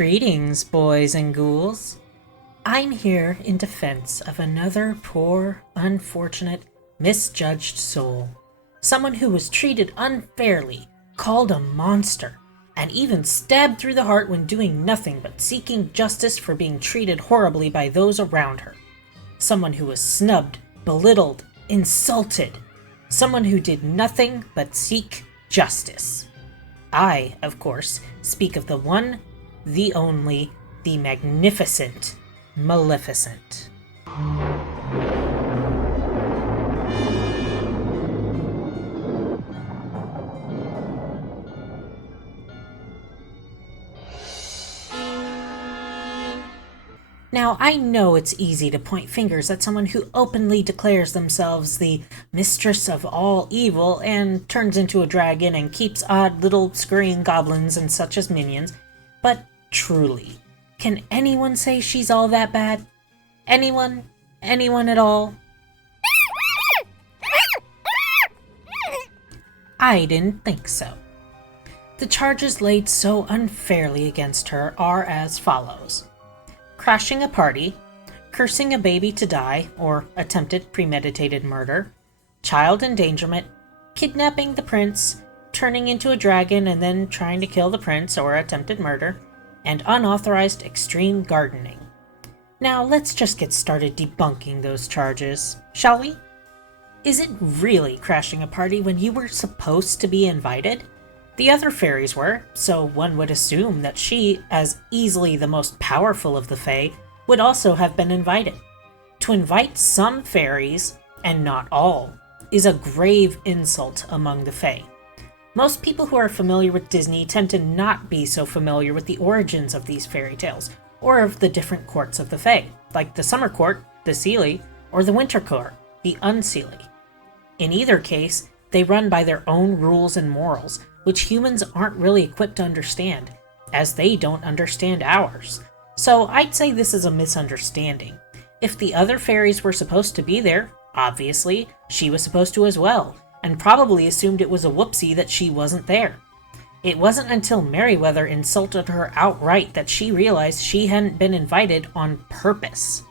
Greetings, boys and ghouls. I'm here in defense of another poor, unfortunate, misjudged soul. Someone who was treated unfairly, called a monster, and even stabbed through the heart when doing nothing but seeking justice for being treated horribly by those around her. Someone who was snubbed, belittled, insulted. Someone who did nothing but seek justice. I, of course, speak of the one, the only, the magnificent Maleficent. Now, I know it's easy to point fingers at someone who openly declares themselves the mistress of all evil and turns into a dragon and keeps odd little scurrying goblins and such as minions, but truly, can anyone say she's all that bad? Anyone? Anyone at all? I didn't think so. The charges laid so unfairly against her are as follows: crashing a party, cursing a baby to die or attempted premeditated murder, child endangerment, kidnapping the prince, turning into a dragon and then trying to kill the prince or attempted murder, and unauthorized extreme gardening. Now let's just get started debunking those charges, shall we? Is it really crashing a party when you were supposed to be invited? The other fairies were, so one would assume that she, as easily the most powerful of the Fae, would also have been invited. To invite some fairies, and not all, is a grave insult among the Fae. Most people who are familiar with Disney tend to not be so familiar with the origins of these fairy tales, or of the different courts of the Fae, like the Summer Court, the Seelie, or the Winter Court, the Unseelie. In either case, they run by their own rules and morals, which humans aren't really equipped to understand, as they don't understand ours. So I'd say this is a misunderstanding. If the other fairies were supposed to be there, obviously, she was supposed to as well, and probably assumed it was a whoopsie that she wasn't there. It wasn't until Merryweather insulted her outright that she realized she hadn't been invited on purpose.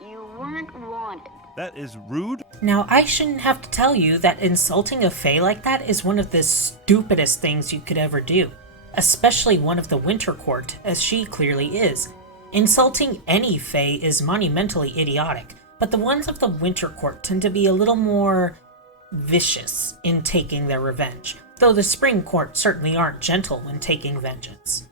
You weren't wanted. That is rude. Now, I shouldn't have to tell you that insulting a Fae like that is one of the stupidest things you could ever do, especially one of the Winter Court, as she clearly is. Insulting any Fae is monumentally idiotic, but the ones of the Winter Court tend to be a little more vicious in taking their revenge, though the Spring Court certainly aren't gentle when taking vengeance.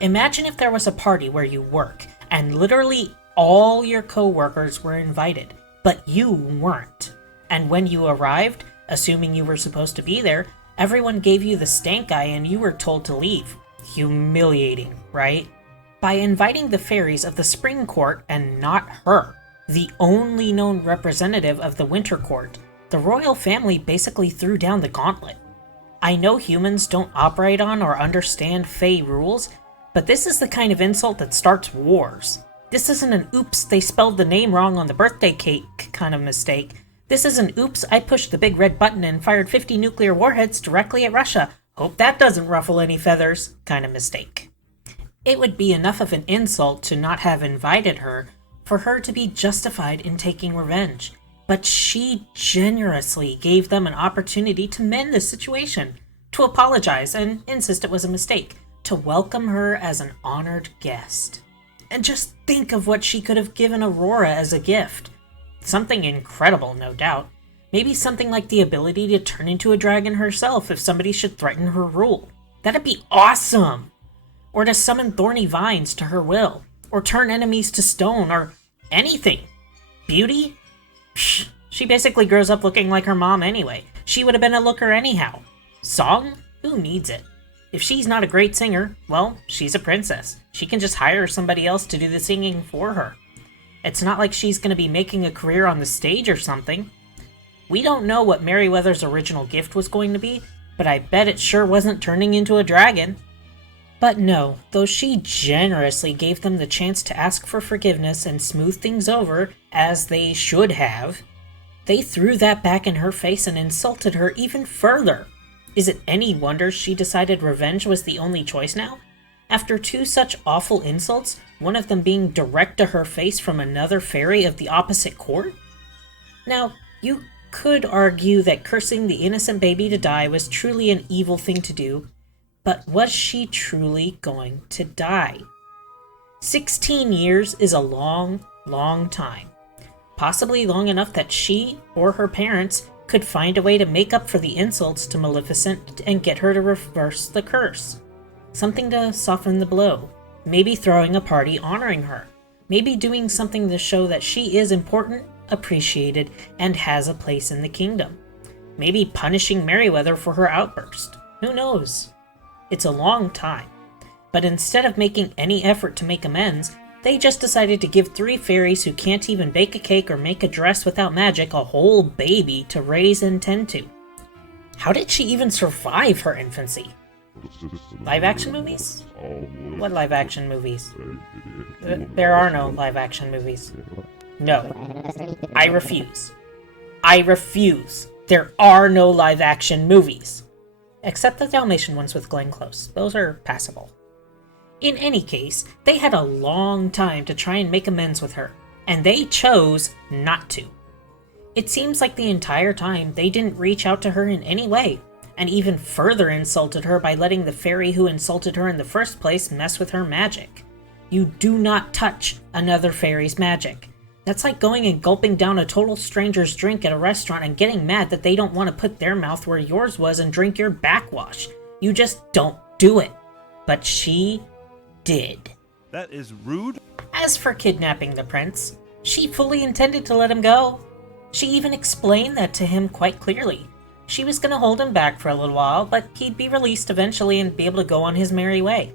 Imagine if there was a party where you work, and literally all your co-workers were invited, but you weren't. And when you arrived, assuming you were supposed to be there, everyone gave you the stank eye and you were told to leave. Humiliating, right? By inviting the fairies of the Spring Court and not her, the only known representative of the Winter Court, the royal family basically threw down the gauntlet. I know humans don't operate on or understand Fae rules, but this is the kind of insult that starts wars. This isn't an oops, they spelled the name wrong on the birthday cake kind of mistake. This is an oops, I pushed the big red button and fired 50 nuclear warheads directly at Russia. Hope that doesn't ruffle any feathers kind of mistake. It would be enough of an insult to not have invited her for her to be justified in taking revenge. But she generously gave them an opportunity to mend the situation, to apologize and insist it was a mistake, to welcome her as an honored guest. And just think of what she could have given Aurora as a gift. Something incredible, no doubt. Maybe something like the ability to turn into a dragon herself if somebody should threaten her rule. That'd be awesome! Or to summon thorny vines to her will, or turn enemies to stone, or anything. Beauty? Psh, she basically grows up looking like her mom anyway. She would have been a looker anyhow. Song? Who needs it? If she's not a great singer, well, she's a princess. She can just hire somebody else to do the singing for her. It's not like she's going to be making a career on the stage or something. We don't know what Merryweather's original gift was going to be, but I bet it sure wasn't turning into a dragon. But no, though she generously gave them the chance to ask for forgiveness and smooth things over, as they should have, they threw that back in her face and insulted her even further. Is it any wonder she decided revenge was the only choice now? After two such awful insults, one of them being direct to her face from another fairy of the opposite court? Now, you could argue that cursing the innocent baby to die was truly an evil thing to do, but was she truly going to die? 16 years is a long, long time. Possibly long enough that she or her parents could find a way to make up for the insults to Maleficent and get her to reverse the curse. Something to soften the blow. Maybe throwing a party honoring her. Maybe doing something to show that she is important, appreciated, and has a place in the kingdom. Maybe punishing Merryweather for her outburst. Who knows? It's a long time. But instead of making any effort to make amends, they just decided to give three fairies who can't even bake a cake or make a dress without magic a whole baby to raise and tend to. How did she even survive her infancy? Live-action movies? What live-action movies? There are no live-action movies. No. I refuse. I refuse. There are no live-action movies. Except the Dalmatian ones with Glenn Close. Those are passable. In any case, they had a long time to try and make amends with her, and they chose not to. It seems like the entire time they didn't reach out to her in any way, and even further insulted her by letting the fairy who insulted her in the first place mess with her magic. You do not touch another fairy's magic. That's like going and gulping down a total stranger's drink at a restaurant and getting mad that they don't want to put their mouth where yours was and drink your backwash. You just don't do it. But she did. That is rude. As for kidnapping the prince, she fully intended to let him go. She even explained that to him quite clearly. She was going to hold him back for a little while, but he'd be released eventually and be able to go on his merry way.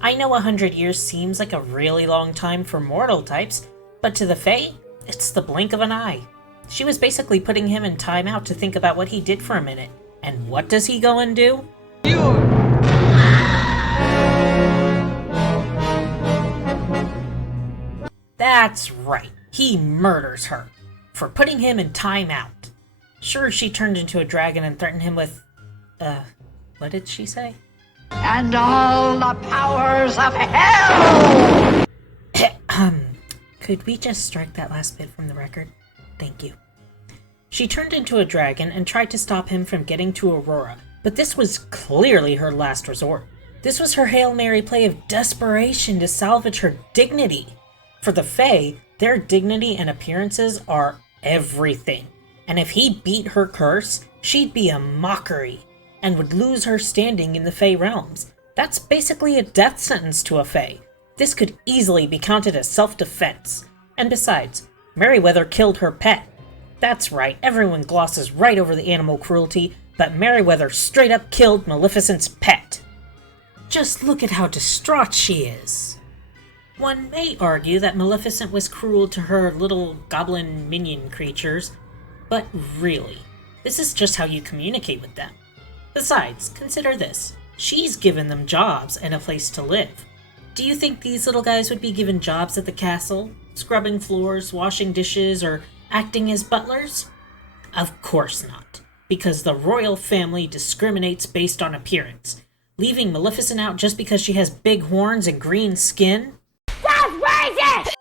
I know 100 years seems like a really long time for mortal types, but to the Fae, it's the blink of an eye. She was basically putting him in time out to think about what he did for a minute. And what does he go and do? That's right, he murders her for putting him in time out. Sure, she turned into a dragon and threatened him with, what did she say? And all the powers of hell! Could we just strike that last bit from the record? Thank you. She turned into a dragon and tried to stop him from getting to Aurora, but this was clearly her last resort. This was her Hail Mary play of desperation to salvage her dignity. For the Fae, their dignity and appearances are everything. And if he beat her curse, she'd be a mockery, and would lose her standing in the Fae realms. That's basically a death sentence to a Fae. This could easily be counted as self-defense. And besides, Merryweather killed her pet. That's right, everyone glosses right over the animal cruelty, but Merryweather straight up killed Maleficent's pet. Just look at how distraught she is. One may argue that Maleficent was cruel to her little goblin minion creatures, but really, this is just how you communicate with them. Besides, consider this. She's given them jobs and a place to live. Do you think these little guys would be given jobs at the castle? Scrubbing floors, washing dishes, or acting as butlers? Of course not, because the royal family discriminates based on appearance. Leaving Maleficent out just because she has big horns and green skin? That's racist!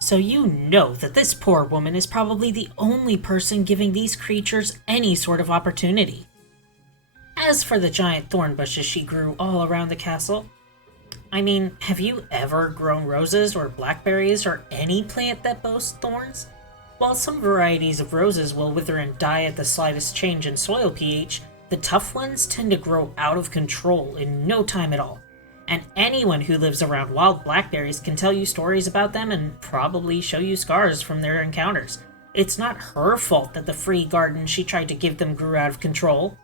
So you know that this poor woman is probably the only person giving these creatures any sort of opportunity. As for the giant thorn bushes she grew all around the castle, I mean, have you ever grown roses or blackberries or any plant that boasts thorns? While some varieties of roses will wither and die at the slightest change in soil pH, the tough ones tend to grow out of control in no time at all. And anyone who lives around wild blackberries can tell you stories about them and probably show you scars from their encounters. It's not her fault that the free garden she tried to give them grew out of control.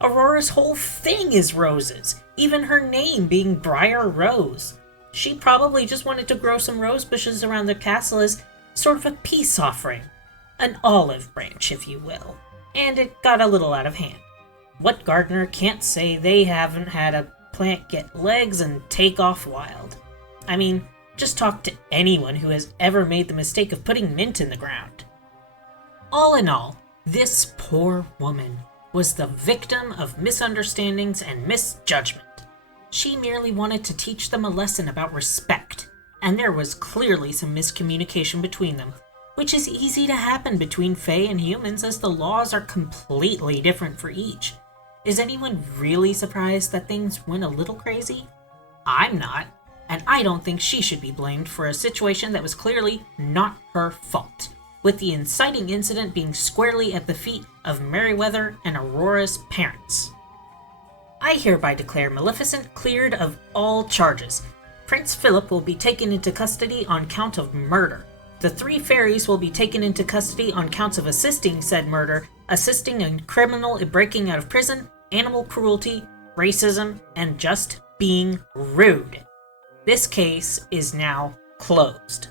Aurora's whole thing is roses, even her name being Briar Rose. She probably just wanted to grow some rose bushes around the castle as sort of a peace offering. An olive branch, if you will. And it got a little out of hand. What gardener can't say they haven't had a plant get legs and take off wild? I mean, just talk to anyone who has ever made the mistake of putting mint in the ground. All in all, this poor woman was the victim of misunderstandings and misjudgment. She merely wanted to teach them a lesson about respect, and there was clearly some miscommunication between them, which is easy to happen between Fae and humans as the laws are completely different for each. Is anyone really surprised that things went a little crazy? I'm not, and I don't think she should be blamed for a situation that was clearly not her fault, with the inciting incident being squarely at the feet of Merryweather and Aurora's parents. I hereby declare Maleficent cleared of all charges. Prince Philip will be taken into custody on count of murder. The 3 fairies will be taken into custody on counts of assisting said murder, assisting a criminal in breaking out of prison, animal cruelty, racism, and just being rude. This case is now closed.